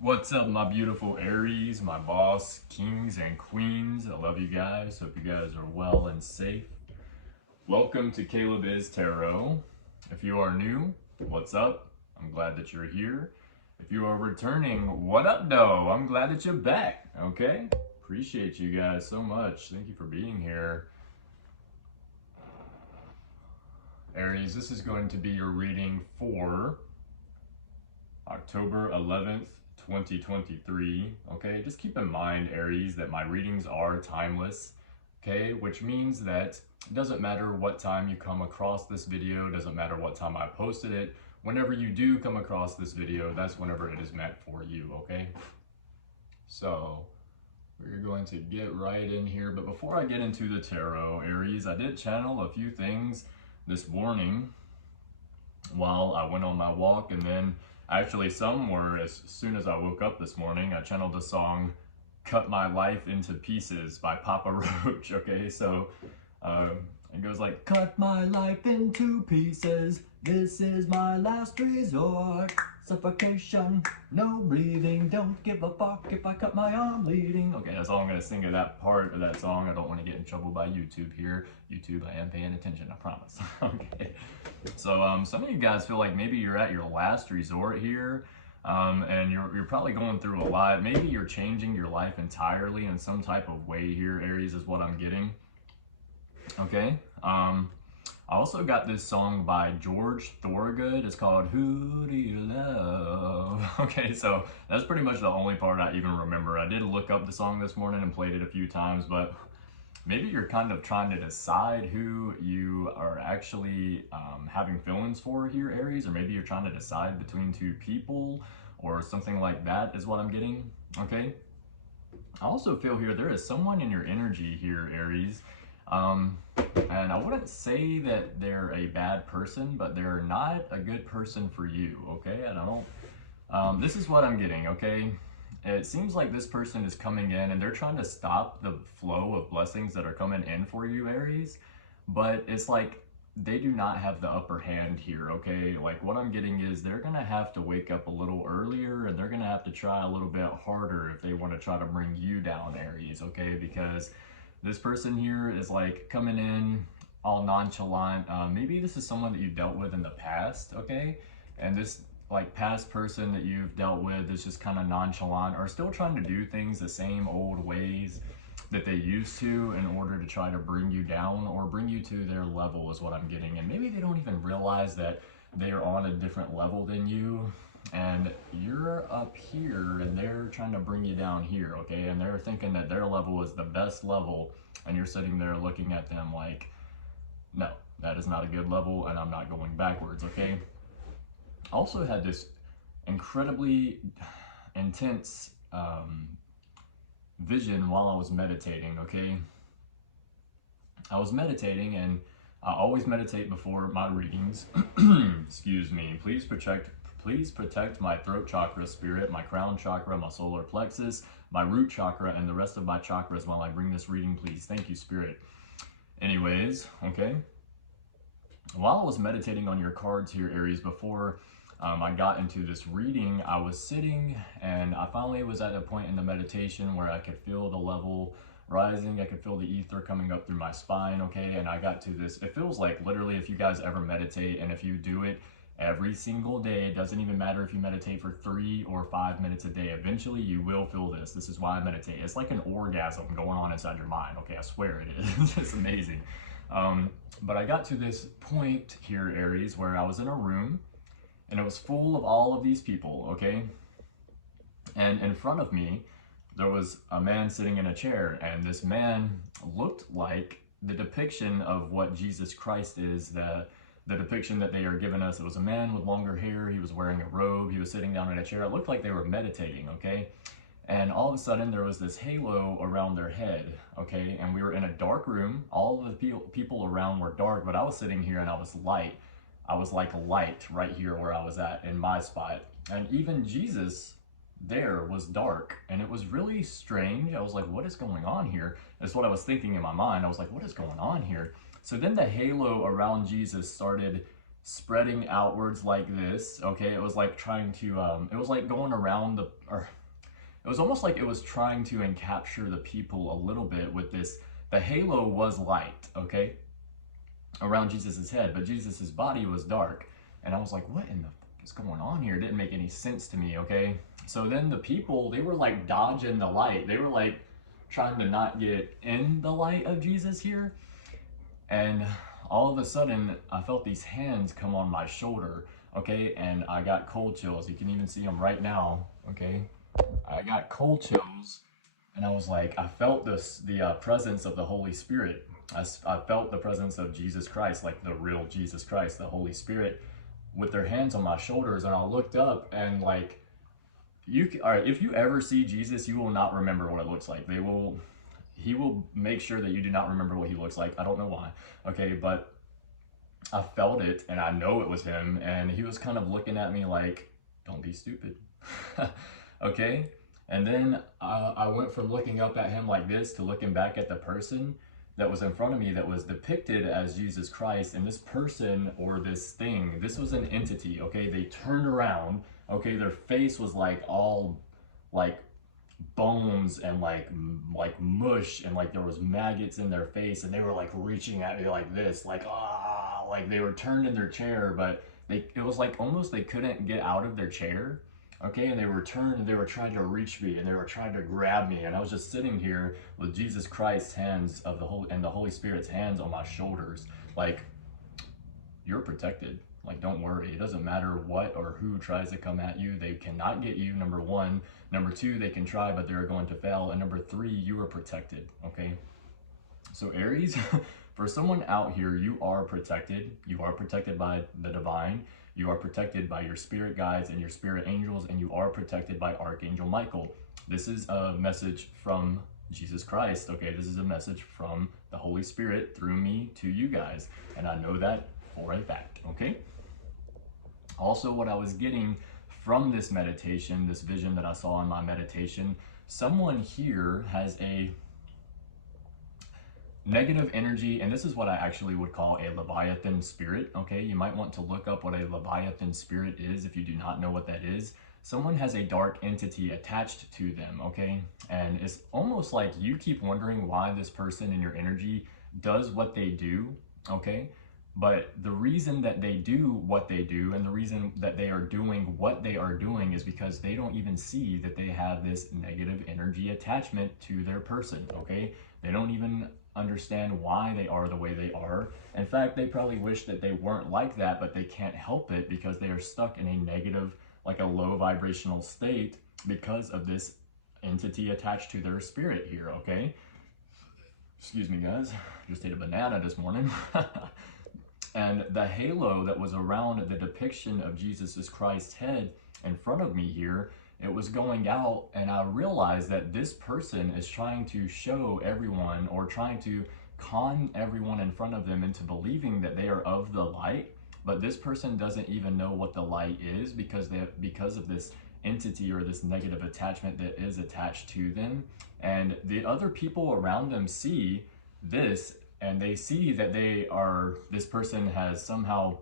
What's up, my beautiful Aries, my boss, kings and queens? I love you guys. Hope you guys are well and safe. Welcome to Caleb is Tarot. If you are new, what's up? I'm glad that you're here. If you are returning, what up, though? I'm glad that you're back, okay? Appreciate you guys so much. Thank you for being here. Aries, this is going to be your reading for October 11th, 2023. Okay, just keep in mind, Aries, that my readings are timeless. Okay, which means that it doesn't matter what time you come across this video, doesn't matter what time I posted it. Whenever you do come across this video, that's whenever it is meant for you. Okay, so we're going to get right in here. But before I get into the tarot, Aries, I did channel a few things this morning while I went on my walk, and then actually somewhere as soon as I woke up this morning, I channeled the song Cut My Life Into Pieces by Papa Roach. Okay, so it goes like, cut my life into pieces, this is my last resort. Suffocation, no breathing, don't give a fuck if I cut my arm bleeding. Okay, that's all I'm gonna sing of that part of that song. I don't want to get in trouble by YouTube here. YouTube, I am paying attention, I promise. Okay, so some of you guys feel like maybe you're at your last resort here, and you're probably going through a lot. Maybe you're changing your life entirely in some type of way here, Aries, is what I'm getting. Okay, I also got this song by George Thorogood. It's called Who Do You Love? Okay, so that's pretty much the only part I even remember. I did look up the song this morning and played it a few times, but maybe you're kind of trying to decide who you are actually having feelings for here, Aries, or maybe you're trying to decide between two people or something like that is what I'm getting, okay? I also feel here there is someone in your energy here, Aries, and I wouldn't say that they're a bad person, but they're not a good person for you, okay? I don't, this is what I'm getting, okay? It seems like this person is coming in and they're trying to stop the flow of blessings that are coming in for you, Aries, but it's like they do not have the upper hand here, okay? Like what I'm getting is they're gonna have to wake up a little earlier and they're gonna have to try a little bit harder if they want to try to bring you down, Aries, okay? Because this person here is like coming in all nonchalant. Maybe this is someone that you've dealt with in the past, okay? And this like past person that you've dealt with is just kind of nonchalant or still trying to do things the same old ways that they used to in order to try to bring you down or bring you to their level is what I'm getting. And maybe they don't even realize that they are on a different level than you and you're up here and they're trying to bring you down here, okay? And they're thinking that their level is the best level and you're sitting there looking at them like, no, that is not a good level and I'm not going backwards, okay? Also had this incredibly intense vision while I was meditating, okay? I was meditating and I always meditate before my readings. Excuse me. Please protect my throat chakra, spirit, my crown chakra, my solar plexus, my root chakra, and the rest of my chakras while I bring this reading, please. Thank you, spirit. Anyways, okay. While I was meditating on your cards here, Aries, before I got into this reading, I was sitting and I finally was at a point in the meditation where I could feel the level rising. I could feel the ether coming up through my spine, okay? And I got to this, it feels like literally if you guys ever meditate and if you do it every single day, it doesn't even matter if you meditate for 3 or 5 minutes a day, eventually you will feel this. This is why I meditate. It's like an orgasm going on inside your mind, okay? I swear it is. It's amazing. But I got to this point here, Aries, where I was in a room and it was full of all of these people, okay? And in front of me, there was a man sitting in a chair, and this man looked like the depiction of what Jesus Christ is, the depiction that they are giving us. It was a man with longer hair, he was wearing a robe, he was sitting down in a chair. It looked like they were meditating, okay? And all of a sudden, there was this halo around their head, okay? And we were in a dark room. All of the people around were dark, but I was sitting here and I was light. I was like light right here where I was at in my spot. And even Jesus there was dark, and it was really strange. I was like, what is going on here? That's what I was thinking in my mind. I was like, what is going on here? So then the halo around Jesus started spreading outwards like this, okay? It was like trying to, it was like going around or it was almost like it was trying to encapture the people a little bit with this. The halo was light, okay, around Jesus's head, but Jesus's body was dark. And I was like, what in the fuck is going on here? It didn't make any sense to me, okay? So then the people, they were like dodging the light. They were like trying to not get in the light of Jesus here. And all of a sudden, I felt these hands come on my shoulder, okay? And I got cold chills. You can even see them right now, okay? I got cold chills, and I was like, I felt the presence of the Holy Spirit. I felt the presence of Jesus Christ, like the real Jesus Christ, the Holy Spirit, with their hands on my shoulders. And I looked up, and like, all right, if you ever see Jesus, you will not remember what it looks like. He will make sure that you do not remember what he looks like. I don't know why, okay, but I felt it, and I know it was him, and he was kind of looking at me like, don't be stupid, okay? And then I went from looking up at him like this to looking back at the person that was in front of me that was depicted as Jesus Christ. And this person, or this thing, this was an entity, okay? They turned around, okay? Their face was like all like bones and like mush, and like there was maggots in their face, and they were like reaching at me like this, like like they were turned in their chair, but it was like almost they couldn't get out of their chair, okay? And they were turned, and they were trying to reach me, and they were trying to grab me, and I was just sitting here with Jesus Christ's hands of the Holy Spirit's hands on my shoulders, like, you're protected. Like, don't worry. It doesn't matter what or who tries to come at you. They cannot get you, number one. Number two, they can try, but they're going to fail. And number three, you are protected, okay? So Aries, for someone out here, you are protected. You are protected by the divine. You are protected by your spirit guides and your spirit angels, and you are protected by Archangel Michael. This is a message from Jesus Christ, okay? This is a message from the Holy Spirit through me to you guys. And I know that for a fact, okay? Also, what I was getting from this meditation, this vision that I saw in my meditation, someone here has a negative energy, and this is what I actually would call a Leviathan spirit, okay? You might want to look up what a Leviathan spirit is if you do not know what that is. Someone has a dark entity attached to them, okay? And it's almost like you keep wondering why this person in your energy does what they do, okay? But the reason that they do what they do, and the reason that they are doing what they are doing, is because they don't even see that they have this negative energy attachment to their person, okay? They don't even understand why they are the way they are. In fact, they probably wish that they weren't like that, but they can't help it because they are stuck in a negative, like a low vibrational state because of this entity attached to their spirit here, okay? Excuse me, guys. Just ate a banana this morning. And the halo that was around the depiction of Jesus Christ's head in front of me here, it was going out, and I realized that this person is trying to show everyone, or trying to con everyone in front of them into believing that they are of the light, but this person doesn't even know what the light is because of this entity or this negative attachment that is attached to them. And the other people around them see this, and they see that this person has somehow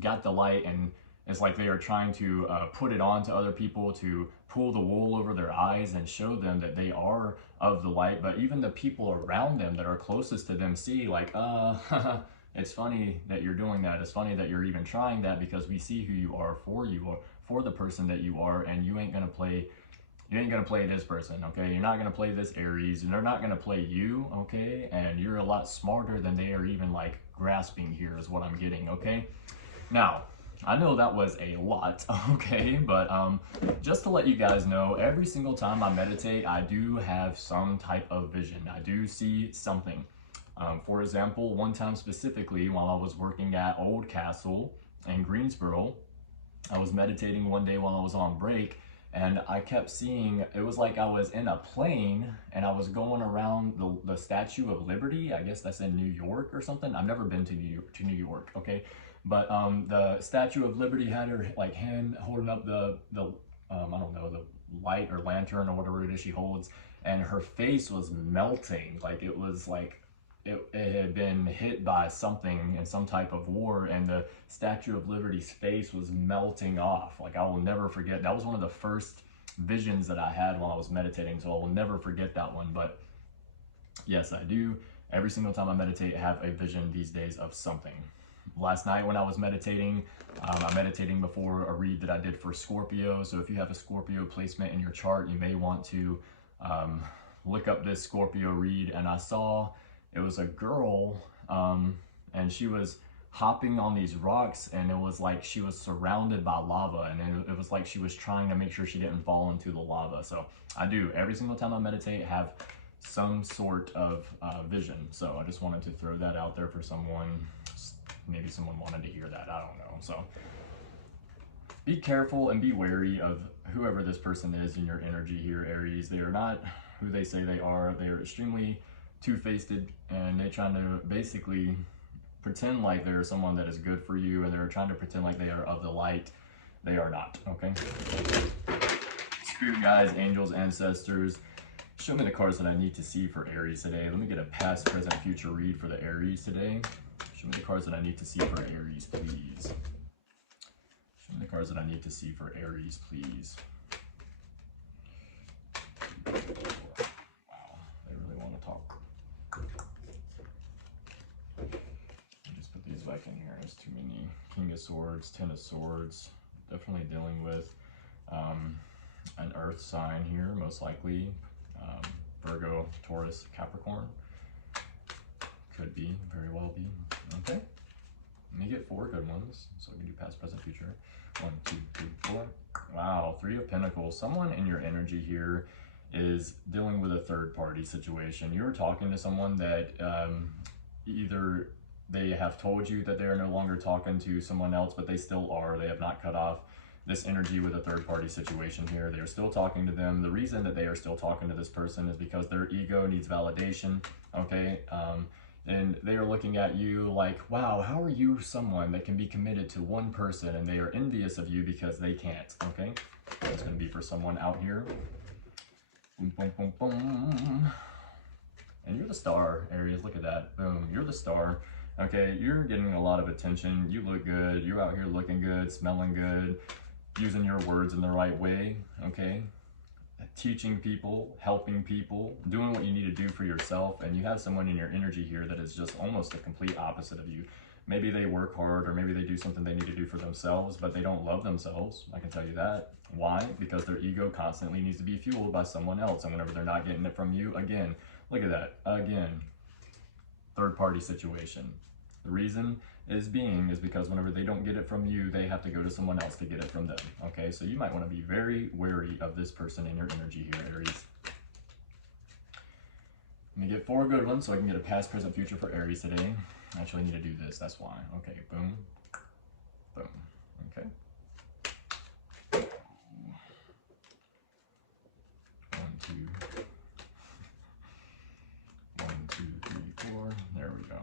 got the light, and it's like they are trying to put it on to other people to pull the wool over their eyes and show them that they are of the light. But even the people around them that are closest to them see, like, it's funny that you're doing that. It's funny that you're even trying that, because we see who you are, for the person that you are, and you ain't gonna play this person, okay? You're not gonna play this Aries, and they're not gonna play you, okay? And you're a lot smarter than they are even like grasping here, is what I'm getting, okay? Now, I know that was a lot, okay? But just to let you guys know, every single time I meditate, I do have some type of vision. I do see something. For example, one time specifically, while I was working at Old Castle in Greensboro, I was meditating one day while I was on break, and I kept seeing, it was like I was in a plane and I was going around the Statue of Liberty. I guess that's in New York or something. I've never been to New York, okay? But the Statue of Liberty had her like hand holding up the I don't know, the light or lantern or whatever it is she holds, and her face was melting. Like, it was like it had been hit by something in some type of war, and the Statue of Liberty's face was melting off. Like, I will never forget. That was one of the first visions that I had while I was meditating, so I will never forget that one. But yes, I do. Every single time I meditate, have a vision these days of something. Last night when I was meditating, I'm meditating before a read that I did for Scorpio. So if you have a Scorpio placement in your chart, you may want to look up this Scorpio read. And I saw it was a girl, and she was hopping on these rocks, and it was like she was surrounded by lava, and it was like she was trying to make sure she didn't fall into the lava. So I do, every single time I meditate, have some sort of vision. So I just wanted to throw that out there for someone. Maybe someone wanted to hear that, I don't know. So be careful and be wary of whoever this person is in your energy here, Aries. They are not who they say they are. They are extremely two-faced, and they're trying to basically pretend like they're someone that is good for you, and they're trying to pretend like they are of the light. They are not, okay? Spirit guides, angels, ancestors, show me the cards that I need to see for Aries today. Let me get a past, present, future read for the Aries today. Show me the cards that I need to see for Aries, please. Show me the cards that I need to see for Aries, please. Wow, they really want to talk. I'll just put these back in here. There's too many. King of Swords, Ten of Swords. Definitely dealing with an earth sign here, most likely. Virgo, Taurus, Capricorn. Could be, very well be. Okay. Let me get 4 good ones. So we can do past, present, future. 1, 2, 3, 4. Wow, 3 of Pentacles. Someone in your energy here is dealing with a third party situation. You're talking to someone that either they have told you that they are no longer talking to someone else, but they still are. They have not cut off this energy with a third party situation here. They are still talking to them. The reason that they are still talking to this person is because their ego needs validation, okay? And they are looking at you like, wow, how are you someone that can be committed to one person, and they are envious of you because they can't, okay? That's gonna be for someone out here. Boom, boom, boom, boom. And you're the star, Aries, look at that, boom, you're the star. Okay, you're getting a lot of attention, you look good, you're out here looking good, smelling good, using your words in the right way, okay? Teaching people, helping people, doing what you need to do for yourself, and you have someone in your energy here that is just almost the complete opposite of you. Maybe they work hard, or maybe they do something they need to do for themselves, but they don't love themselves. I can tell you that. Why? Because their ego constantly needs to be fueled by someone else, and whenever they're not getting it from you, again, look at that, again, third party situation. The reason is because whenever they don't get it from you, they have to go to someone else to get it from them. Okay, so you might want to be very wary of this person in your energy here, Aries. Let me get 4 good ones so I can get a past, present, future for Aries today. I actually need to do this, that's why. Okay, boom, boom, okay. 1, 2, 1, 2, 3, 4, there we go.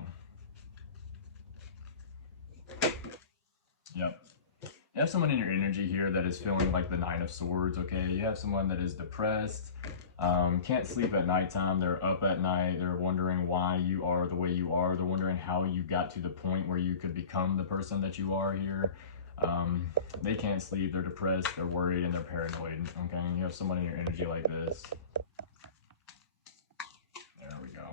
Yep. You have someone in your energy here that is feeling like the 9 of Swords, okay? You have someone that is depressed, can't sleep at nighttime, they're up at night, they're wondering why you are the way you are, they're wondering how you got to the point where you could become the person that you are here. They can't sleep, they're depressed, they're worried, and they're paranoid, okay? You have someone in your energy like this. There we go.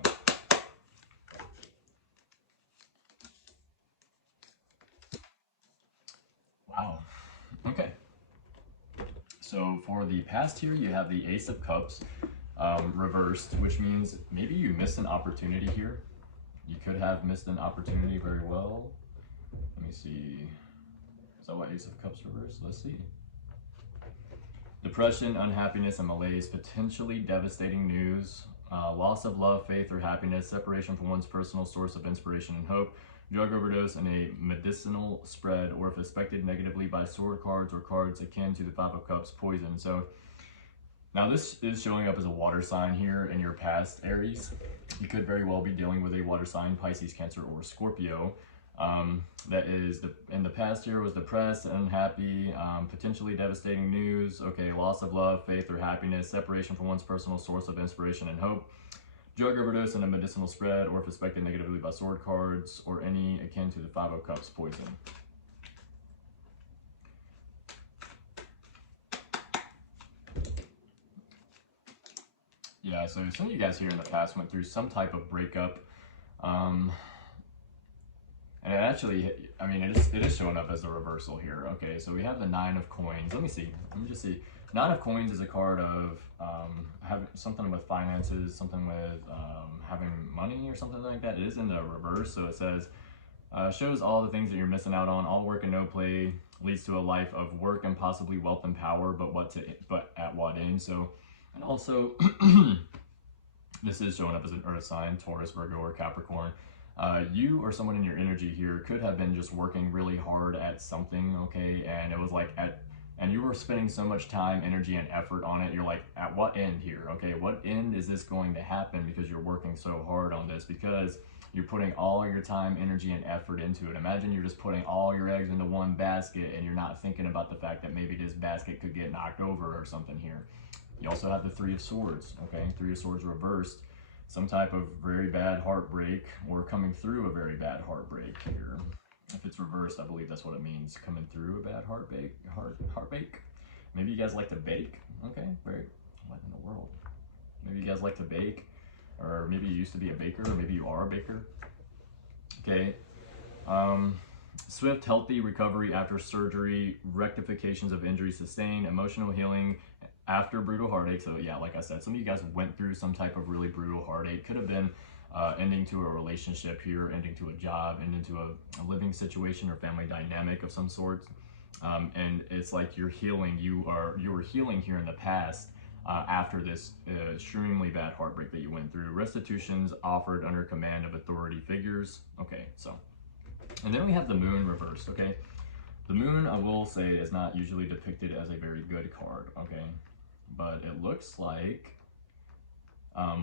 Wow. Okay. So for the past here, you have the Ace of Cups reversed, which means maybe you missed an opportunity here. You could have missed an opportunity very well. Let me see. Is that what Ace of Cups reversed? Let's see. Depression, unhappiness, and malaise, potentially devastating news, loss of love, faith, or happiness, separation from one's personal source of inspiration and hope, drug overdose, and a medicinal spread, or if affected negatively by sword cards or cards akin to the 5 of Cups, poison. So now this is showing up as a water sign here in your past, Aries. You could very well be dealing with a water sign, Pisces, Cancer, or Scorpio. That is, in the past here was depressed, unhappy, potentially devastating news, okay, loss of love, faith, or happiness, separation from one's personal source of inspiration and hope, drug overdose and a medicinal spread, or if affected negatively by sword cards, or any akin to the Five of Cups poison. Yeah, so some of you guys here in the past went through some type of breakup. And it actually, I mean, it is showing up as a reversal here. Okay, so we have the Nine of Coins. Let me just see. Nine of Coins is a card of having something with finances, something with having money or something like that. It is in the reverse, so it says, shows all the things that you're missing out on. All work and no play leads to a life of work and possibly wealth and power, but at what end? So, and also, this is showing up as an earth sign, Taurus, Virgo, or Capricorn. You or someone in your energy here could have been just working really hard at something, okay? And it was like and you were spending so much time, energy, and effort on it. You're like, at what end here? Okay, what end is this going to happen because you're working so hard on this? Because you're putting all your time, energy, and effort into it. Imagine you're just putting all your eggs into one basket and you're not thinking about the fact that maybe this basket could get knocked over or something here. You also have the Three of Swords, okay? Three of Swords reversed. Some type of very bad heartbreak or coming through a very bad heartbreak here. If it's reversed, I believe that's what it means, coming through a bad heartbreak. Maybe you guys like to bake, okay? What in the world? Maybe you guys like to bake, or maybe you used to be a baker, or maybe you are a baker. Okay. Swift, healthy recovery after surgery, rectifications of injuries sustained, emotional healing after brutal heartache. So yeah, like I said, some of you guys went through some type of really brutal heartache. Could have been ending to a relationship here, ending to a job, ending to a living situation or family dynamic of some sort. And it's like you're healing. You were healing here in the past after this extremely bad heartbreak that you went through. Restitutions offered under command of authority figures. Okay, so, and then we have the Moon reversed. Okay, the Moon, I will say, is not usually depicted as a very good card. Okay, but it looks like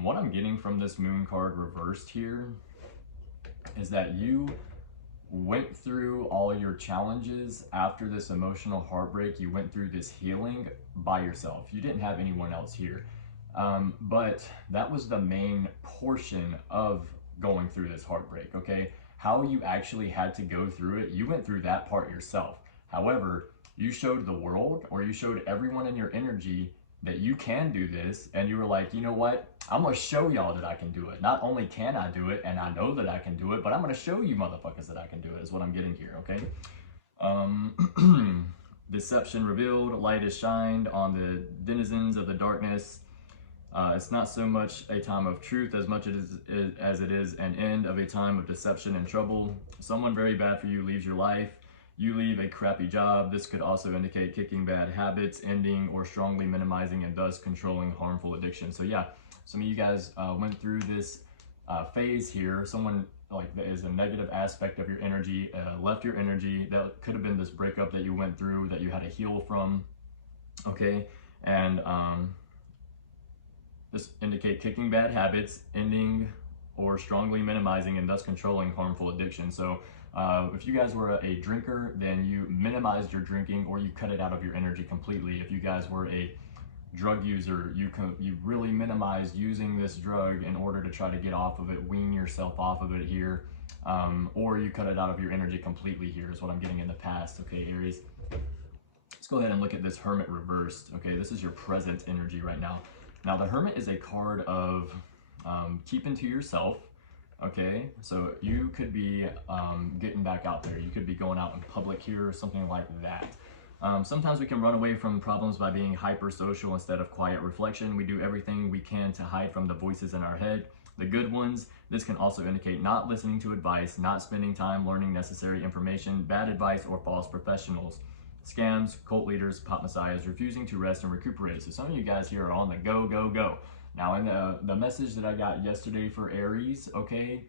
what I'm getting from this Moon card reversed here is that you went through all your challenges after this emotional heartbreak. You went through this healing by yourself. You didn't have anyone else here. But that was the main portion of going through this heartbreak, okay? How you actually had to go through it, you went through that part yourself. However, you showed the world, or you showed everyone in your energy that you can do this, and you were like, you know what? I'm gonna show y'all that I can do it. Not only can I do it, and I know that I can do it, but I'm gonna show you motherfuckers that I can do it, is what I'm getting here, okay? Deception revealed, light is shined on the denizens of the darkness. It's not so much a time of truth as much as it is an end of a time of deception and trouble. Someone very bad for you leaves your life. You leave a crappy job. This could also indicate kicking bad habits, ending or strongly minimizing and thus controlling harmful addiction. So yeah, some of you guys went through this phase here. Someone like that is a negative aspect of your energy, left your energy. That could have been this breakup that you went through that you had to heal from, okay? And this indicate kicking bad habits, ending or strongly minimizing and thus controlling harmful addiction. So if you guys were a drinker, then you minimized your drinking or you cut it out of your energy completely. If you guys were a drug user, you really minimized using this drug in order to try to get off of it, wean yourself off of it here, or you cut it out of your energy completely here is what I'm getting in the past, okay, Aries? Let's go ahead and look at this Hermit reversed, okay? This is your present energy right now. Now, the Hermit is a card of keeping to yourself, okay? So you could be getting back out there. You could be going out in public here or something like that. Sometimes we can run away from problems by being hyper-social instead of quiet reflection. We do everything we can to hide from the voices in our head. The good ones, this can also indicate not listening to advice, not spending time learning necessary information, bad advice, or false professionals. Scams, cult leaders, pop messiahs, refusing to rest and recuperate. So some of you guys here are on the go, go, go. Now in the message that I got yesterday for Aries, okay,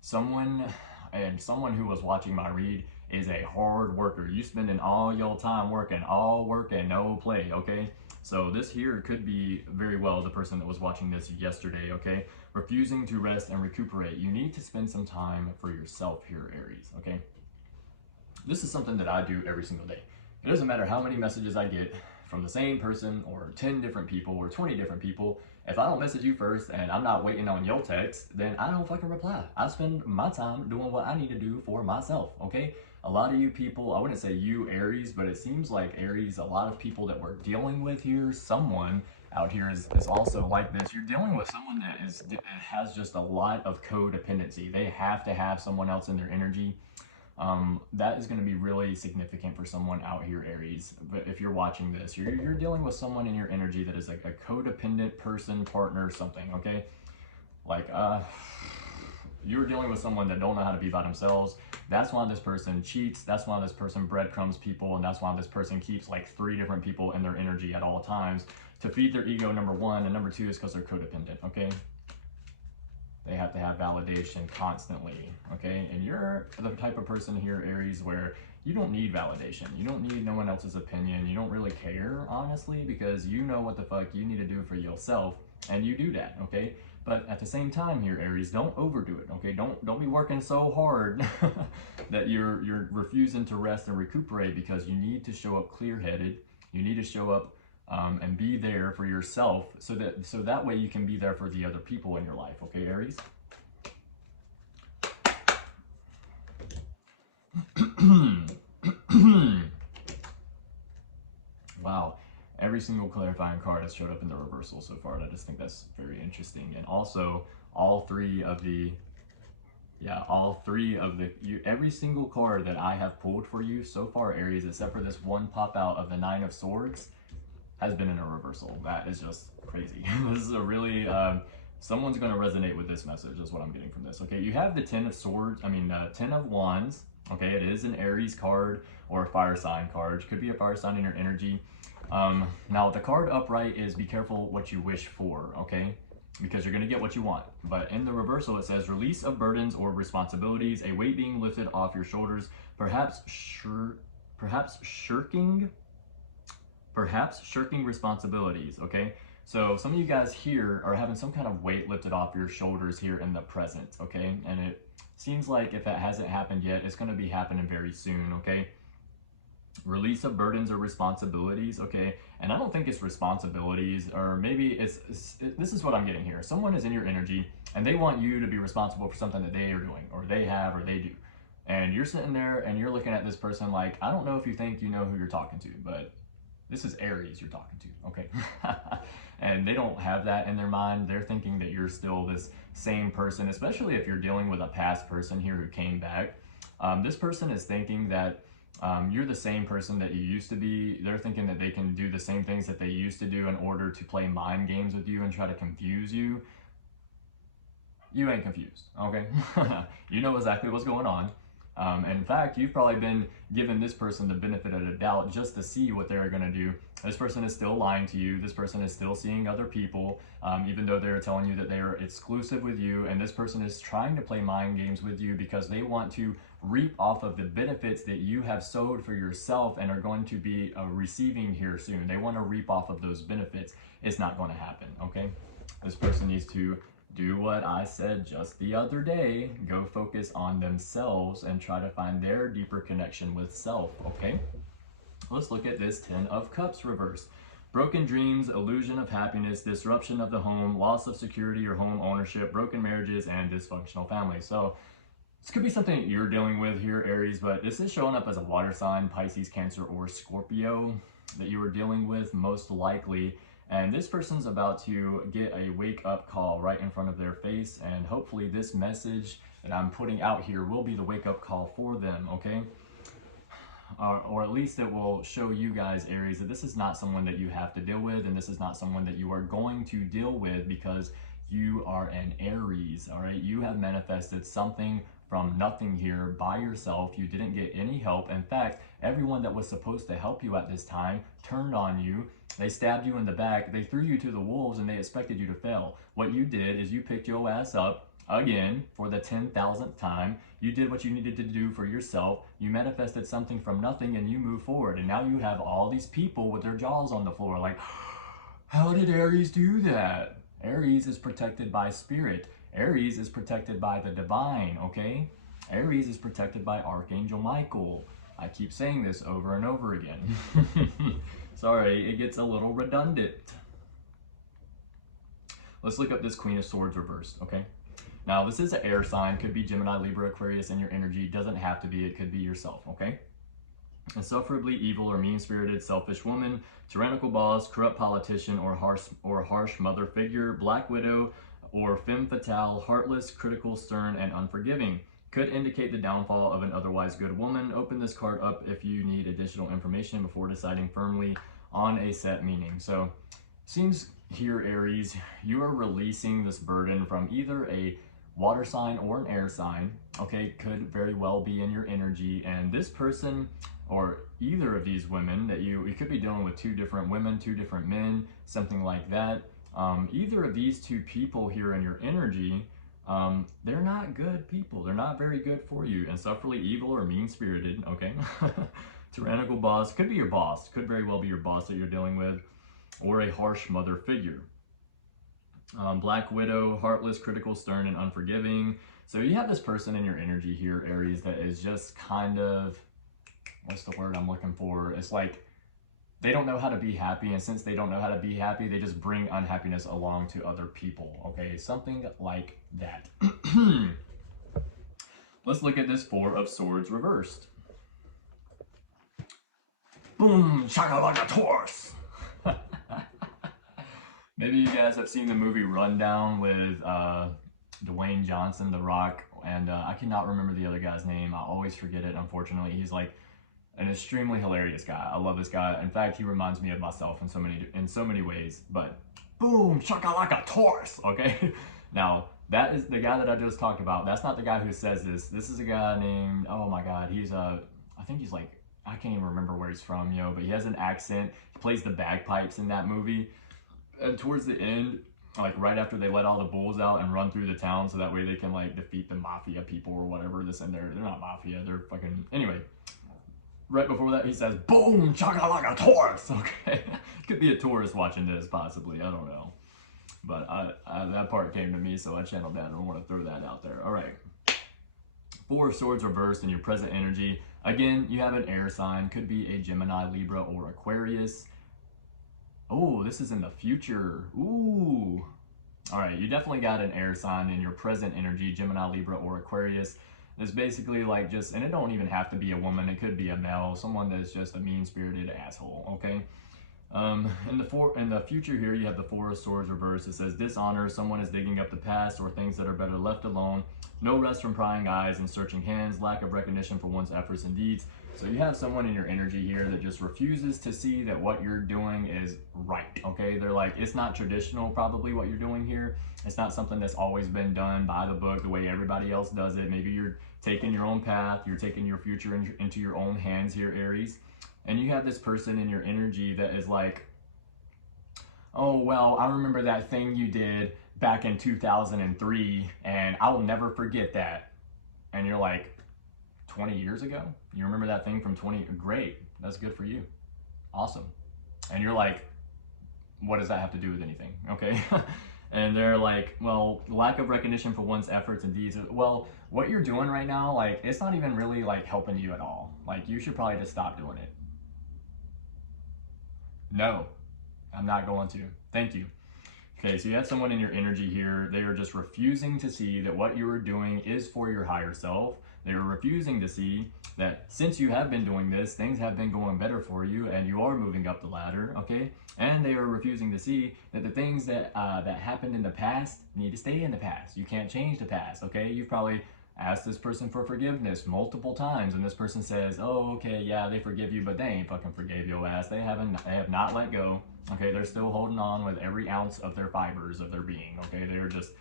someone who was watching my read is a hard worker. You spending all your time working, all work and no play, okay? So this here could be very well the person that was watching this yesterday, okay? Refusing to rest and recuperate. You need to spend some time for yourself here, Aries, okay? This is something that I do every single day. It doesn't matter how many messages I get from the same person or 10 different people or 20 different people, if I don't message you first and I'm not waiting on your text, then I don't fucking reply. I spend my time doing what I need to do for myself, okay? A lot of you people, I wouldn't say you Aries, but it seems like Aries, a lot of people that we're dealing with here, someone out here is also like this. You're dealing with someone that has just a lot of codependency. They have to have someone else in their energy. That is going to be really significant for someone out here, Aries. But if you're watching this, you're dealing with someone in your energy that is like a codependent person, partner, something, okay? Like, you're dealing with someone that don't know how to be by themselves. That's why this person cheats. That's why this person breadcrumbs people. And that's why this person keeps like 3 different people in their energy at all times to feed their ego, number 1. And number 2 is because they're codependent, okay? They have to have validation constantly, okay? And you're the type of person here, Aries, where you don't need validation. You don't need no one else's opinion. You don't really care, honestly, because you know what the fuck you need to do for yourself, and you do that, okay? But at the same time here, Aries, don't overdo it, okay? Don't be working so hard that you're refusing to rest and recuperate, because you need to show up clear-headed. You need to show up and be there for yourself, so that way you can be there for the other people in your life, okay, Aries? Wow, every single clarifying card has showed up in the reversal so far, and I just think that's very interesting. And also, every single card that I have pulled for you so far, Aries, except for this one pop out of the 9 of Swords, has been in a reversal. That is just crazy. This is a really, someone's going to resonate with this message, is what I'm getting from this. Okay, you have the 10 of Wands. Okay, it is an Aries card or a fire sign card. It could be a fire sign in your energy. Now, the card upright is be careful what you wish for, okay? Because you're going to get what you want. But in the reversal, it says release of burdens or responsibilities, a weight being lifted off your shoulders, perhaps shirking responsibilities, okay? So some of you guys here are having some kind of weight lifted off your shoulders here in the present, okay? And it seems like if that hasn't happened yet, it's going to be happening very soon, okay? Release of burdens or responsibilities, okay? And I don't think it's responsibilities, or maybe this is what I'm getting here. Someone is in your energy and they want you to be responsible for something that they are doing, or they have, or they do. And you're sitting there and you're looking at this person like, I don't know if you think you know who you're talking to, but this is Aries you're talking to, okay? And they don't have that in their mind. They're thinking that you're still this same person, especially if you're dealing with a past person here who came back. This person is thinking that you're the same person that you used to be. They're thinking that they can do the same things that they used to do in order to play mind games with you and try to confuse you. You ain't confused, okay? You know exactly what's going on. In fact, you've probably been giving this person the benefit of the doubt just to see what they're going to do. This person is still lying to you. This person is still seeing other people, even though they're telling you that they are exclusive with you. And this person is trying to play mind games with you because they want to reap off of the benefits that you have sowed for yourself and are going to be receiving here soon. They want to reap off of those benefits. It's not going to happen, okay? This person needs to do what I said just the other day. Go focus on themselves and try to find their deeper connection with self, okay? Let's look at this 10 of Cups reverse. Broken dreams, illusion of happiness, disruption of the home, loss of security or home ownership, broken marriages, and dysfunctional families. So this could be something that you're dealing with here, Aries, but this is showing up as a water sign, Pisces, Cancer, or Scorpio that you were dealing with most likely. And this person's about to get a wake-up call right in front of their face, and hopefully this message that I'm putting out here will be the wake-up call for them, okay? Or at least it will show you guys, Aries, that this is not someone that you have to deal with, and this is not someone that you are going to deal with because you are an Aries, all right? You have manifested something from nothing here by yourself. You didn't get any help. In fact, everyone that was supposed to help you at this time turned on you. They stabbed you in the back. They threw you to the wolves and they expected you to fail. What you did is you picked your ass up again for the 10,000th time. You did what you needed to do for yourself. You manifested something from nothing and you move forward. And now you have all these people with their jaws on the floor like, how did Aries do that? Aries is protected by spirit. Aries is protected by the divine, okay? Aries is protected by Archangel Michael. I keep saying this over and over again. Sorry, it gets a little redundant. Let's look up this Queen of Swords reversed, okay? Now, this is an air sign. Could be Gemini, Libra, Aquarius in your energy. Doesn't have to be. It could be yourself, okay? Insufferably evil or mean-spirited, selfish woman, tyrannical boss, corrupt politician, or harsh mother figure, black widow, or femme fatale, heartless, critical, stern, and unforgiving. Could indicate the downfall of an otherwise good woman. Open this card up if you need additional information before deciding firmly on a set meaning. So, seems here, Aries, you are releasing this burden from either a water sign or an air sign, okay? Could very well be in your energy, and this person or either of these women that you could be dealing with two different women, two different men, something like that. Either of these two people here in your energy, they're not good people. They're not very good for you. Insufferably evil or mean-spirited, okay? Tyrannical boss, could be your boss, could very well be your boss that you're dealing with, or a harsh mother figure. Black widow, heartless, critical, stern, and unforgiving. So you have this person in your energy here, Aries, that is just kind of, what's the word I'm looking for? It's like they don't know how to be happy, and since they don't know how to be happy, they just bring unhappiness along to other people, okay? Something like that. Let's look at this Four of Swords reversed. Boom, shakalaka Taurus. Maybe you guys have seen the movie Rundown with Dwayne Johnson, The Rock, and I cannot remember the other guy's name. I always forget it, unfortunately. He's like an extremely hilarious guy. I love this guy. In fact, he reminds me of myself in so many ways. But boom, shakalaka Taurus, okay? Now, that is the guy that I just talked about. That's not the guy who says this. This is a guy named, oh my God, he's I think he's like, I can't even remember where he's from, but he has an accent. He plays the bagpipes in that movie. And towards the end, like right after they let all the bulls out and run through the town so that way they can like defeat the mafia people or whatever this and they're not mafia, they're fucking, anyway. Right before that he says, boom, chakalaka Taurus, okay? Could be a Taurus watching this possibly, I don't know. But that part came to me, so I channeled that. I don't want to throw that out there. All right. Four of Swords reversed in your present energy. Again, you have an air sign. Could be a Gemini, Libra, or Aquarius. Oh, this is in the future. Ooh. All right, you definitely got an air sign in your present energy, Gemini, Libra, or Aquarius. It's basically like just, and it don't even have to be a woman. It could be a male, someone that's just a mean-spirited asshole, okay? In the future here, you have the Four of Swords reversed. It says dishonor, someone is digging up the past or things that are better left alone. No rest from prying eyes and searching hands, lack of recognition for one's efforts and deeds. So you have someone in your energy here that just refuses to see that what you're doing is right, okay? They're like, it's not traditional probably what you're doing here. It's not something that's always been done by the book the way everybody else does it. Maybe you're taking your own path, you're taking your future into your own hands here, Aries. And you have this person in your energy that is like, oh, well, I remember that thing you did back in 2003 and I will never forget that. And you're like, 20 years ago? You remember that thing from 20? Great, that's good for you. Awesome. And you're like, what does that have to do with anything? Okay. And they're like, well, lack of recognition for one's efforts and deeds. Well, what you're doing right now, like, it's not even really like helping you at all. Like, you should probably just stop doing it. No, I'm not going to. Thank you. Okay, so you have someone in your energy here. They are just refusing to see that what you are doing is for your higher self. They are refusing to see that since you have been doing this, things have been going better for you and you are moving up the ladder, okay? And they are refusing to see that the things that that happened in the past need to stay in the past. You can't change the past, okay? You've probably asked this person for forgiveness multiple times and this person says, oh, okay, yeah, they forgive you, but they ain't fucking forgave your ass. They have not let go, okay? They're still holding on with every ounce of their fibers of their being, okay? They're just,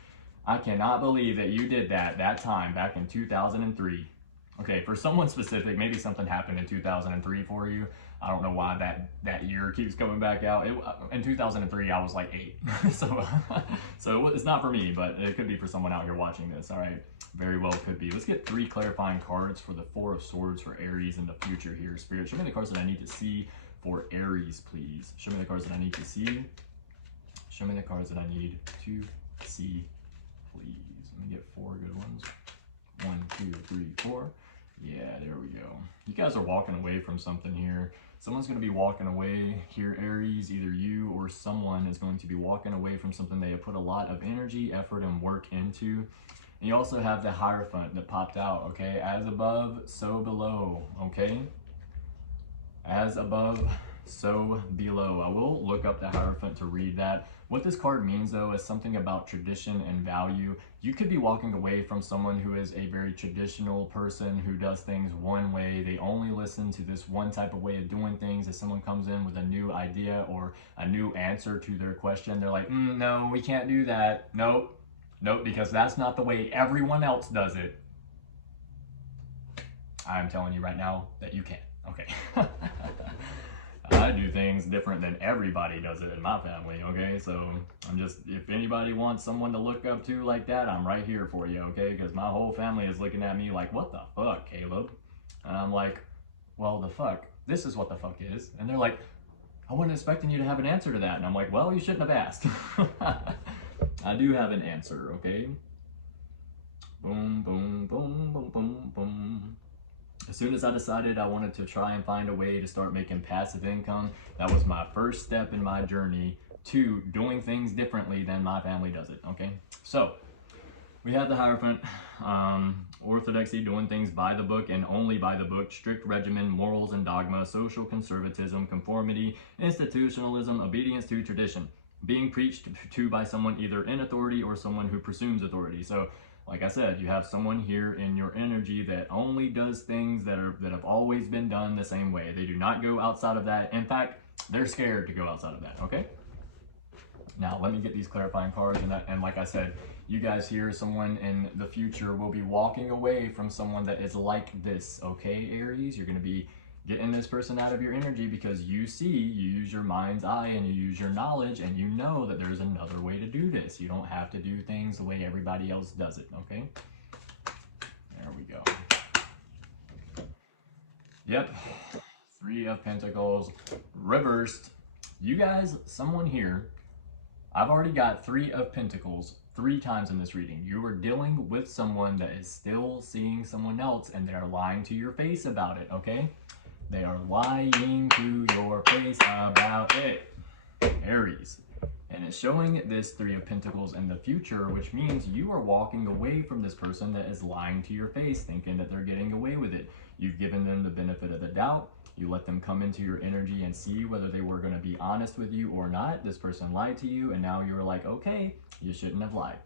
I cannot believe that you did that time back in 2003. Okay, for someone specific, maybe something happened in 2003 for you. I don't know why that year keeps coming back out. In 2003, I was like 8. so it's not for me, but it could be for someone out here watching this, all right? Very well could be. Let's get 3 clarifying cards for the Four of Swords for Aries in the future here. Spirit, show me the cards that I need to see for Aries, please. Show me the cards that I need to see. Show me the cards that I need to see, please. Let me get 4 good ones. 1, 2, 3, 4. Yeah, there we go. You guys are walking away from something here. Someone's going to be walking away here, Aries. Either you or someone is going to be walking away from something they have put a lot of energy, effort, and work into. And you also have the Hierophant that popped out, okay? As above, so below, okay? As above, so below. I will look up the Hierophant to read that. What this card means, though, is something about tradition and value. You could be walking away from someone who is a very traditional person who does things one way. They only listen to this one type of way of doing things. If someone comes in with a new idea or a new answer to their question, they're like, no, we can't do that. Nope, nope, because that's not the way everyone else does it. I'm telling you right now that you can. Okay. I do things different than everybody does it in my family, okay? So I'm just, if anybody wants someone to look up to like that, I'm right here for you, okay? Because my whole family is looking at me like, what the fuck, Caleb? And I'm like, well, the fuck, this is what the fuck is. And they're like, I wasn't expecting you to have an answer to that. And I'm like, well, you shouldn't have asked. I do have an answer, okay? Boom, boom, boom, boom, boom, boom. As soon as I decided I wanted to try and find a way to start making passive income, that was my first step in my journey to doing things differently than my family does it, okay? So, we have the Hierophant, orthodoxy, doing things by the book and only by the book, strict regimen, morals and dogma, social conservatism, conformity, institutionalism, obedience to tradition, being preached to by someone either in authority or someone who presumes authority. So, like I said, you have someone here in your energy that only does things that have always been done the same way. They do not go outside of that. In fact, they're scared to go outside of that, okay? Now, let me get these clarifying cards. And like I said, you guys here, someone in the future will be walking away from someone that is like this, okay, Aries? You're going to be getting this person out of your energy because you use your mind's eye and you use your knowledge and you know that there's another way to do this. You don't have to do things the way everybody else does it, okay? There we go. Yep, 3 of Pentacles reversed. You guys, someone here, I've already got 3 of Pentacles 3 times in this reading. You are dealing with someone that is still seeing someone else and they are lying to your face about it, okay? They are lying to your face about it, Aries. And it's showing this 3 of Pentacles in the future, which means you are walking away from this person that is lying to your face, thinking that they're getting away with it. You've given them the benefit of the doubt. You let them come into your energy and see whether they were going to be honest with you or not. This person lied to you, and now you're like, okay, you shouldn't have lied.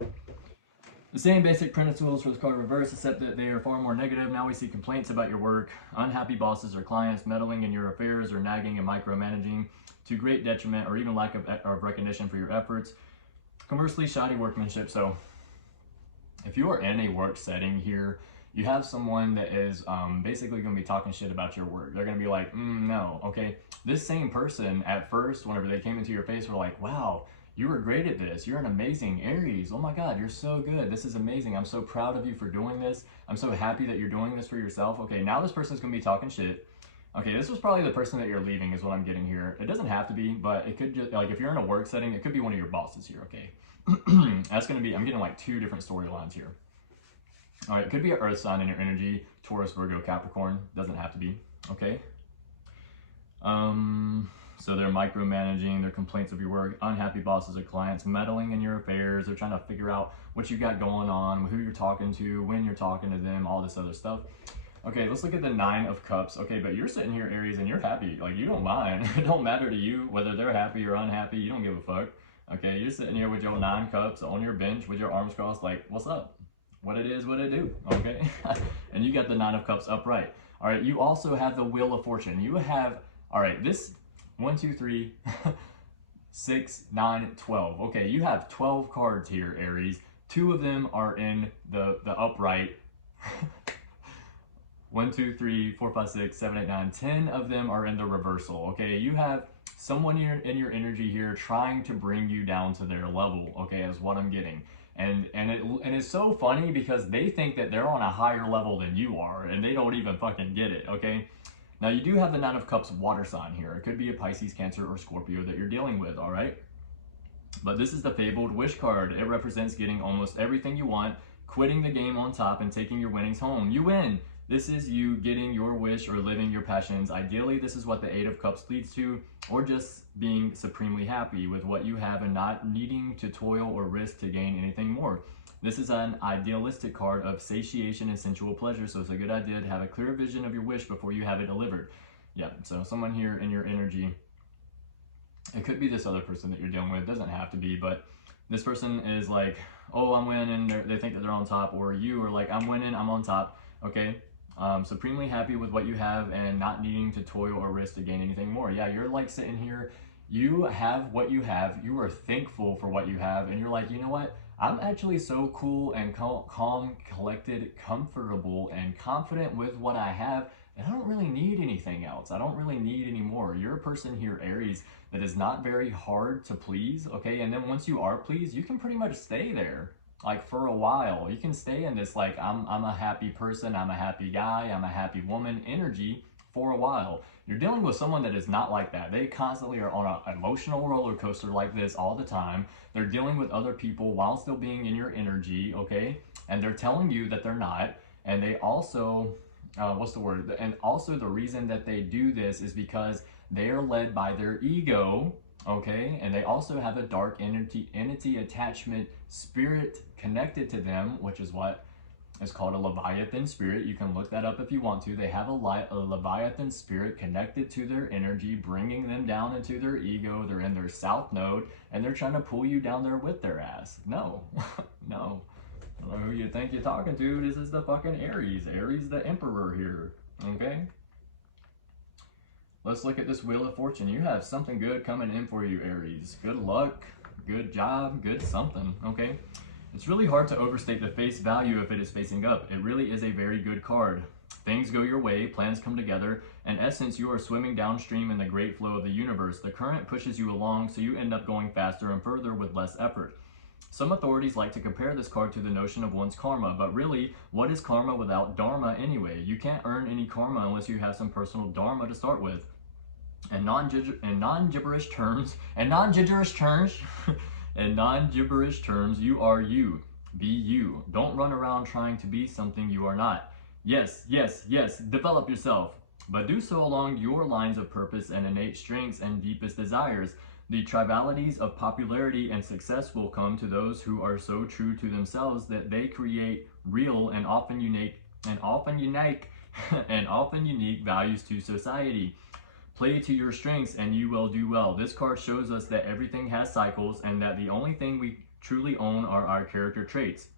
The same basic principles for the card reverse, except that they are far more negative. Now we see complaints about your work, unhappy bosses or clients, meddling in your affairs or nagging and micromanaging to great detriment or even lack of recognition for your efforts. Conversely, shoddy workmanship. So if you are in a work setting here, you have someone that is basically going to be talking shit about your work. They're going to be like, no, okay. This same person at first, whenever they came into your face, were like, wow, you were great at this. You're an amazing Aries. Oh my God, you're so good. This is amazing. I'm so proud of you for doing this. I'm so happy that you're doing this for yourself. Okay, now this person's going to be talking shit. Okay, this was probably the person that you're leaving is what I'm getting here. It doesn't have to be, but it could just, like if you're in a work setting, it could be one of your bosses here, okay? That's going to be, I'm getting like 2 different storylines here. All right, it could be an earth sign in your energy, Taurus, Virgo, Capricorn. Doesn't have to be, okay? So they're micromanaging, their complaints of your work, unhappy bosses or clients, meddling in your affairs. They're trying to figure out what you got going on, who you're talking to, when you're talking to them, all this other stuff. Okay, let's look at the 9 of Cups. Okay, but you're sitting here, Aries, and you're happy. Like, you don't mind. It don't matter to you whether they're happy or unhappy. You don't give a fuck. Okay, you're sitting here with your 9 cups on your bench with your arms crossed like, what's up? What it is, what it do, okay? And you got the 9 of Cups upright. All right, you also have the Wheel of Fortune. You have, all right, this 1, 2, 3, 6, 9, 12. Okay, you have 12 cards here, Aries. 2 of them are in the upright. 1, 2, 3, 4, 5, 6, 7, 8, 9, 10 of them are in the reversal. Okay, you have someone in your energy here trying to bring you down to their level, okay, is what I'm getting. And it's so funny because they think that they're on a higher level than you are, and they don't even fucking get it, okay? Now, you do have the 9 of Cups water sign here. It could be a Pisces, Cancer, or Scorpio that you're dealing with, all right? But this is the fabled wish card. It represents getting almost everything you want, quitting the game on top, and taking your winnings home. You win. This is you getting your wish or living your passions. Ideally, this is what the Eight of Cups leads to, or just being supremely happy with what you have and not needing to toil or risk to gain anything more. This is an idealistic card of satiation and sensual pleasure, so it's a good idea to have a clear vision of your wish before you have it delivered. Yeah, so someone here in your energy, it could be this other person that you're dealing with, it doesn't have to be, but this person is like, oh, I'm winning, they think that they're on top, or you are like, I'm winning, I'm on top, okay? Supremely happy with what you have and not needing to toil or risk to gain anything more. Yeah, you're like sitting here, you have what you have, you are thankful for what you have, and you're like, you know what? I'm actually so cool and calm, collected, comfortable, and confident with what I have, and I don't really need anything else. I don't really need any more. You're a person here, Aries, that is not very hard to please, okay? And then once you are pleased, you can pretty much stay there. Like for a while, you can stay in this like I'm a happy person, I'm a happy guy, I'm a happy woman energy for a while. You're dealing with someone that is not like that. They constantly are on an emotional roller coaster like this all the time. They're dealing with other people while still being in your energy, okay? And they're telling you that they're not. And they also, what's the word? And also the reason that they do this is because they are led by their ego, okay? And they also have a dark entity attachment spirit connected to them, which is what is called a Leviathan spirit. You can look that up if you want to. They have a Leviathan spirit connected to their energy, bringing them down into their ego. They're in their south node, and they're trying to pull you down there with their ass. No, no. I don't know who you think you're talking to. This is the fucking Aries. Aries the emperor here, okay? Let's look at this Wheel of Fortune. You have something good coming in for you, Aries. Good luck, good job, good something, okay? It's really hard to overstate the face value if it is facing up. It really is a very good card. Things go your way, plans come together. In essence, you are swimming downstream in the great flow of the universe. The current pushes you along, so you end up going faster and further with less effort. Some authorities like to compare this card to the notion of one's karma, but really, what is karma without dharma anyway? You can't earn any karma unless you have some personal dharma to start with. In non-gibberish terms, you are you. Be you. Don't run around trying to be something you are not. Yes, yes, yes, develop yourself, but do so along your lines of purpose and innate strengths and deepest desires. The trivialities of popularity and success will come to those who are so true to themselves that they create real and often unique values to society. Play to your strengths and you will do well. This card shows us that everything has cycles and that the only thing we truly own are our character traits.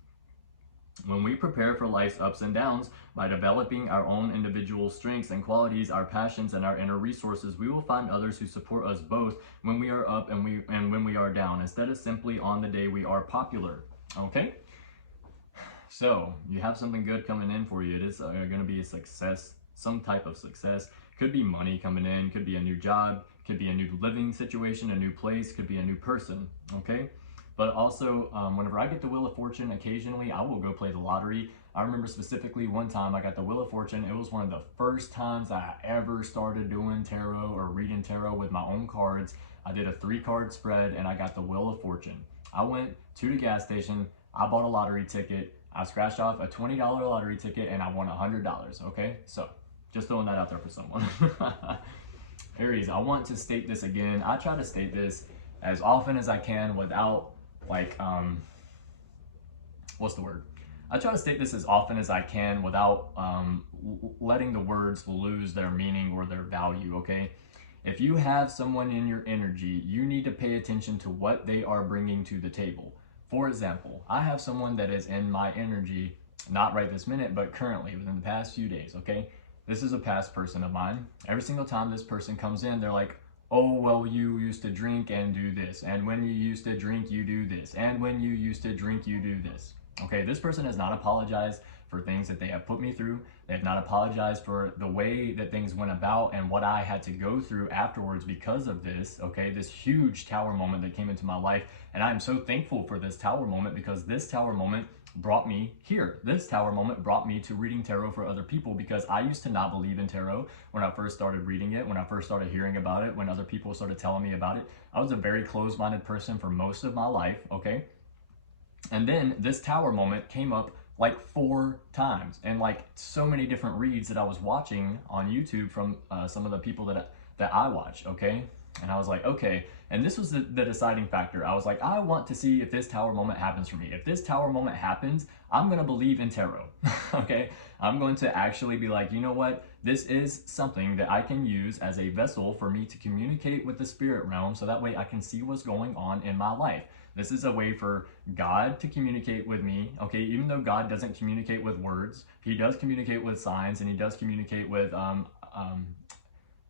When we prepare for life's ups and downs by developing our own individual strengths and qualities, our passions and our inner resources, we will find others who support us both when we are up and when we are down, instead of simply on the day we are popular. Okay? So, you have something good coming in for you. It is going to be a success, some type of success. Could be money coming in, could be a new job, could be a new living situation, a new place, could be a new person, okay? But also, whenever I get the Wheel of Fortune, occasionally I will go play the lottery. I remember specifically one time I got the Wheel of Fortune. It was one of the first times I ever started doing tarot or reading tarot with my own cards. I did a 3-card spread and I got the Wheel of Fortune. I went to the gas station, I bought a lottery ticket, I scratched off a $20 lottery ticket and I won $100, okay? So, just throwing that out there for someone. Aries, I want to state this again. I try to state this as often as I can without, like, what's the word? I try to state this as often as I can without letting the words lose their meaning or their value, okay? If you have someone in your energy, you need to pay attention to what they are bringing to the table. For example, I have someone that is in my energy, not right this minute, but currently, within the past few days, okay? This is a past person of mine. Every single time this person comes in, they're like, oh, well, you used to drink and do this. And when you used to drink, you do this. And when you used to drink, you do this. Okay, this person has not apologized for things that they have put me through. They have not apologized for the way that things went about and what I had to go through afterwards because of this, okay? This huge tower moment that came into my life. And I am so thankful for this tower moment because this tower moment brought me here. This tower moment brought me to reading tarot for other people because I used to not believe in tarot when I first started reading it, when I first started hearing about it, when other people started telling me about it. I was a very closed-minded person for most of my life, okay? And then this tower moment came up like 4 times, and like so many different reads that I was watching on YouTube from some of the people that I watch, okay? And I was like, okay, and this was the deciding factor. I was like, I want to see if this tower moment happens for me. If this tower moment happens, I'm gonna believe in tarot, okay? I'm going to actually be like, you know what? This is something that I can use as a vessel for me to communicate with the spirit realm, so that way I can see what's going on in my life. This is a way for God to communicate with me, okay? Even though God doesn't communicate with words, he does communicate with signs, and he does communicate with,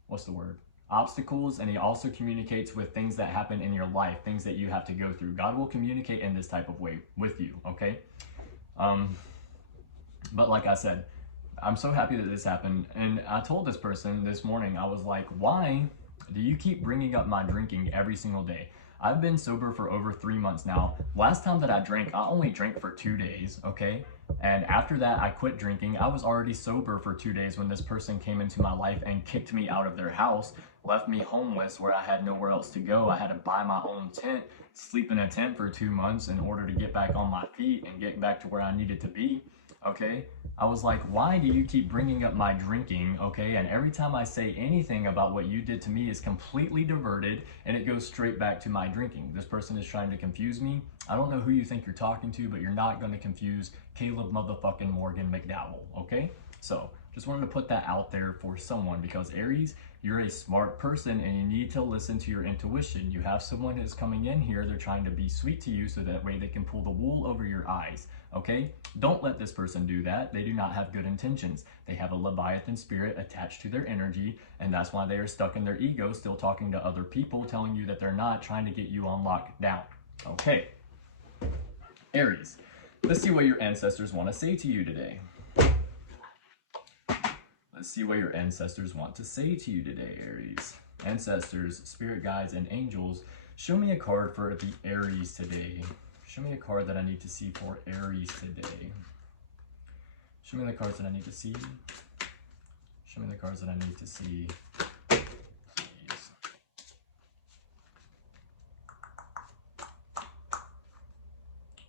what's the word? Obstacles, and he also communicates with things that happen in your life, things that you have to go through. God will communicate in this type of way with you, okay? But like I said, I'm so happy that this happened. And I told this person this morning, I was like, why do you keep bringing up my drinking every single day? I've been sober for over 3 months now. Last time that I drank, I only drank for 2 days, okay? And after that, I quit drinking. I was already sober for 2 days when this person came into my life and kicked me out of their house, left me homeless where I had nowhere else to go. I had to buy my own tent, sleep in a tent for 2 months in order to get back on my feet and get back to where I needed to be, okay? I was like, why do you keep bringing up my drinking, okay? And every time I say anything about what you did to me is completely diverted, and it goes straight back to my drinking. This person is trying to confuse me. I don't know who you think you're talking to, but you're not going to confuse Caleb motherfucking Morgan McDowell, okay? So, just wanted to put that out there for someone, because Aries, you're a smart person and you need to listen to your intuition. You have someone who's coming in here, they're trying to be sweet to you so that way they can pull the wool over your eyes, okay? Don't let this person do that. They do not have good intentions. They have a Leviathan spirit attached to their energy, and that's why they are stuck in their ego, still talking to other people, telling you that they're not, trying to get you on lockdown, okay? Aries, let's see what your ancestors want to say to you today. Let's see what your ancestors want to say to you today, Aries. Ancestors, spirit guides, and angels, show me a card for the Aries today. Show me a card that I need to see for Aries today. Show me the cards that I need to see. Show me the cards that I need to see. Please.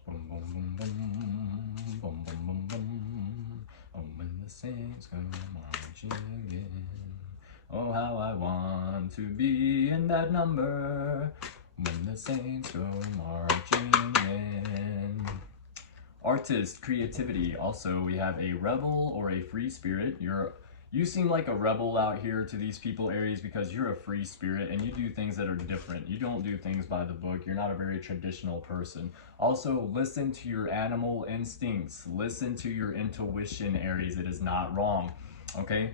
Boom, boom, boom, boom. Boom, boom, boom, boom. Oh, when the saints go marching in. Oh, how I want to be in that number. When the saints go marching in. Artist, creativity. Also, we have a rebel or a free spirit. You seem like a rebel out here to these people, Aries, because you're a free spirit and you do things that are different. You don't do things by the book. You're not a very traditional person. Also, listen to your animal instincts. Listen to your intuition, Aries. It is not wrong, okay?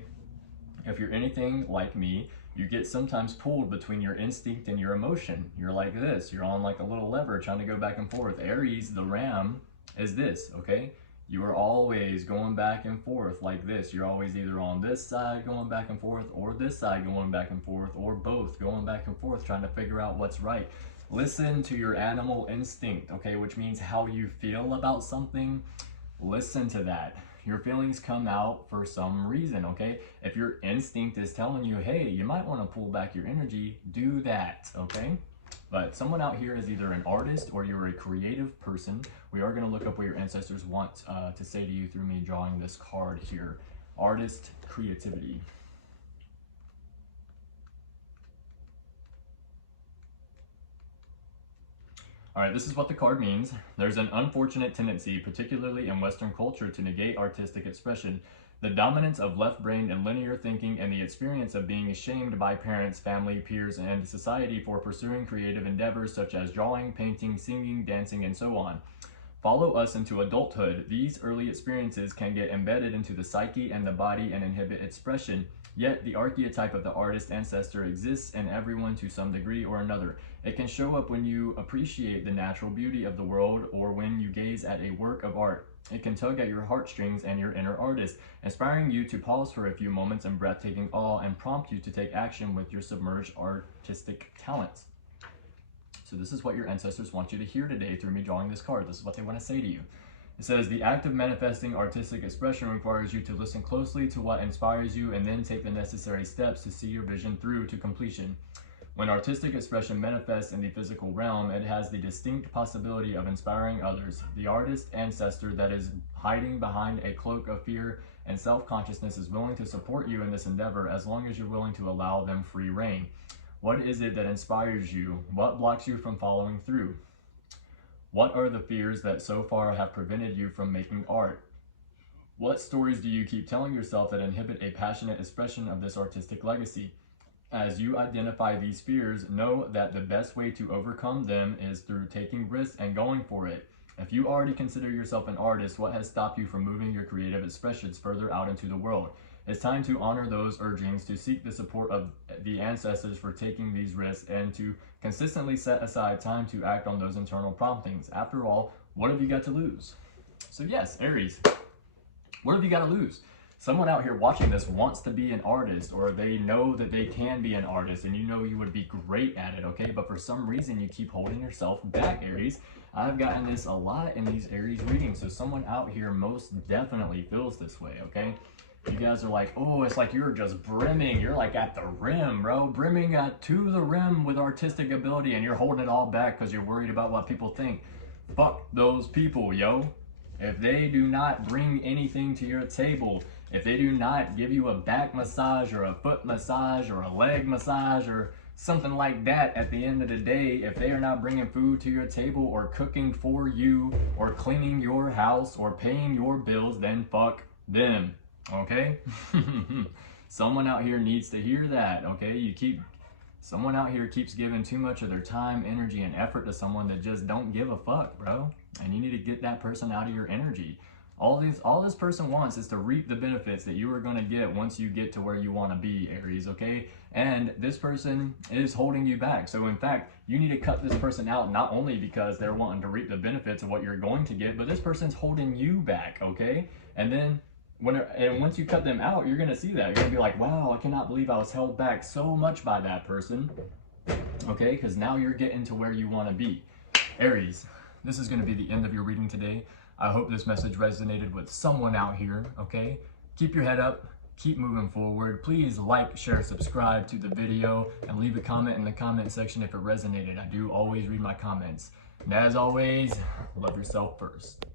If you're anything like me, you get sometimes pulled between your instinct and your emotion. You're like this. You're on like a little lever trying to go back and forth. Aries, the ram, is this, okay? You are always going back and forth like this. You're always either on this side going back and forth, or this side going back and forth, or both going back and forth trying to figure out what's right. Listen to your animal instinct, okay? Which means how you feel about something. Listen to that. Your feelings come out for some reason, okay? If your instinct is telling you, hey, you might want to pull back your energy, do that, okay? But someone out here is either an artist or you're a creative person. We are going to look up what your ancestors want to say to you through me drawing this card here. Artist, creativity. All right, this is what the card means. There's an unfortunate tendency, particularly in Western culture, to negate artistic expression. The dominance of left-brained and linear thinking and the experience of being shamed by parents, family, peers, and society for pursuing creative endeavors such as drawing, painting, singing, dancing, and so on. Follow us into adulthood. These early experiences can get embedded into the psyche and the body and inhibit expression. Yet, the archetype of the artist ancestor exists in everyone to some degree or another. It can show up when you appreciate the natural beauty of the world or when you gaze at a work of art. It can tug at your heartstrings and your inner artist, inspiring you to pause for a few moments in breathtaking awe and prompt you to take action with your submerged artistic talents. So this is what your ancestors want you to hear today through me drawing this card. This is what they want to say to you. It says, the act of manifesting artistic expression requires you to listen closely to what inspires you and then take the necessary steps to see your vision through to completion. When artistic expression manifests in the physical realm, it has the distinct possibility of inspiring others. The artist ancestor that is hiding behind a cloak of fear and self-consciousness is willing to support you in this endeavor as long as you're willing to allow them free rein. What is it that inspires you? What blocks you from following through? What are the fears that so far have prevented you from making art? What stories do you keep telling yourself that inhibit a passionate expression of this artistic legacy? As you identify these fears, know that the best way to overcome them is through taking risks and going for it. If you already consider yourself an artist, what has stopped you from moving your creative expressions further out into the world? It's time to honor those urgings, to seek the support of the ancestors for taking these risks, and to consistently set aside time to act on those internal promptings. After all, what have you got to lose? So yes, Aries, what have you got to lose? Someone out here watching this wants to be an artist, or they know that they can be an artist, and you know you would be great at it, okay? But for some reason, you keep holding yourself back, Aries. I've gotten this a lot in these Aries readings, so someone out here most definitely feels this way, okay? You guys are like, oh, it's like you're just brimming. You're like at the rim, bro. Brimming to the rim with artistic ability, and you're holding it all back because you're worried about what people think. Fuck those people, yo. If they do not bring anything to your table, if they do not give you a back massage or a foot massage or a leg massage or something like that at the end of the day, if they are not bringing food to your table or cooking for you or cleaning your house or paying your bills, then fuck them, okay? Someone out here needs to hear that, okay? Someone out here keeps giving too much of their time, energy, and effort to someone that just don't give a fuck, bro. And you need to get that person out of your energy. All this person wants is to reap the benefits that you are going to get once you get to where you want to be, Aries, okay? And this person is holding you back. So in fact, you need to cut this person out, not only because they're wanting to reap the benefits of what you're going to get, but this person's holding you back, okay? And then once you cut them out, you're going to see that. You're going to be like, wow, I cannot believe I was held back so much by that person, okay? Because now you're getting to where you want to be. Aries, this is going to be the end of your reading today. I hope this message resonated with someone out here, okay? Keep your head up, keep moving forward. Please like, share, subscribe to the video, and leave a comment in the comment section if it resonated. I do always read my comments. And as always, love yourself first.